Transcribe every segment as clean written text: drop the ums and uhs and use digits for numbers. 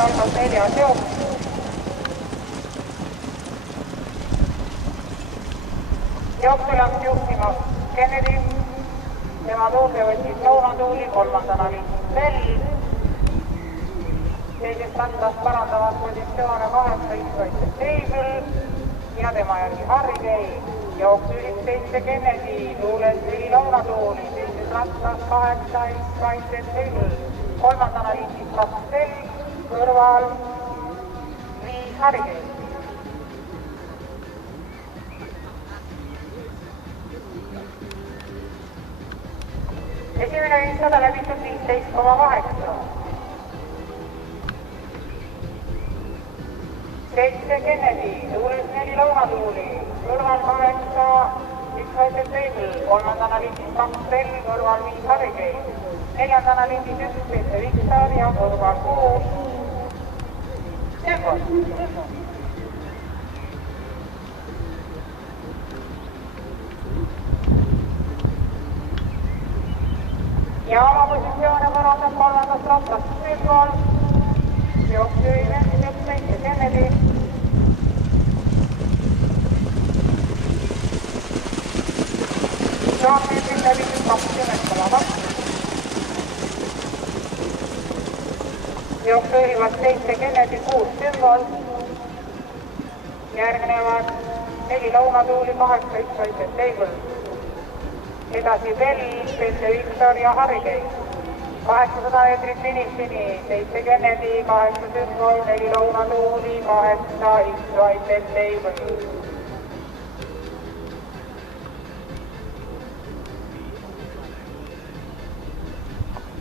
algas 4 jooks. Jooksu läks juhtima Kennedy, tema tuulde võttis Lõunatuuli, kolmandana liitis Bell. Teises rattas parandavad positsioone 8 X-White Table ja tema järgi Harrigay. Jooksu 7 Kennedy, tuules 4 Lõunatuuli, teises rattas 8 X-White Table, kolmandana liitis 2 Bell, kõrval 5 Harrigay. Esimene 500 läbitud 15,8. 7 Kennedy, tuules 4 Lõunatuuli, kõrval 8 X-White Table, kolmandana liitis 2 Bell, kõrval 5 Harrigay, neljandana liitis 11 Victor ja kõrval 6 Temple. Ja oma positsioone parandab kolmandast rattast Temple, jooksu 7 Kennedy. Saammeetrid läbitud 20,2. Jooksu 7 Kennedy, 6 Temple. Järgnevad 4 Lõunatuuli, 8 X-White Table. Edasi Bell, 7 Victor ja Harrigay. 800 meetrit finišini, 7 Kennedy, 8 Temple, 4 Lõunatuuli, 8 X-White Table.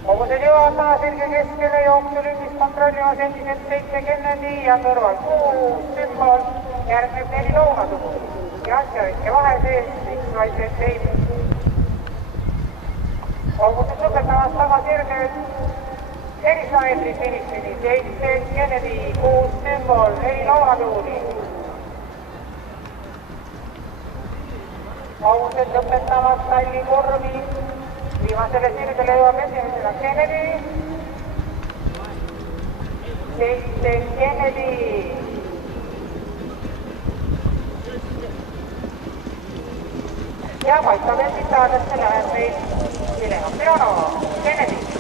Kogused jõuavad taha selge keskele, jooksu lüngis kontrollimas endiselt 7 Kennedy ja kõrval 6 Temple. Järgneb 4 Lõunatuuli ja asjaväike vahe sees X-White Table. Kogused lõpetavad tagasirged 400 meetrit finišini, 7 Kennedy, 6 Temple, 4 Lõunatuuli. Kogused lõpetavad talli kurvi, viimasele sirgele jõuab esimesena Kennedy, 7 Kennedy. Ja paistab, et siit saadesse läheb meil Helena Peano, Kennedy.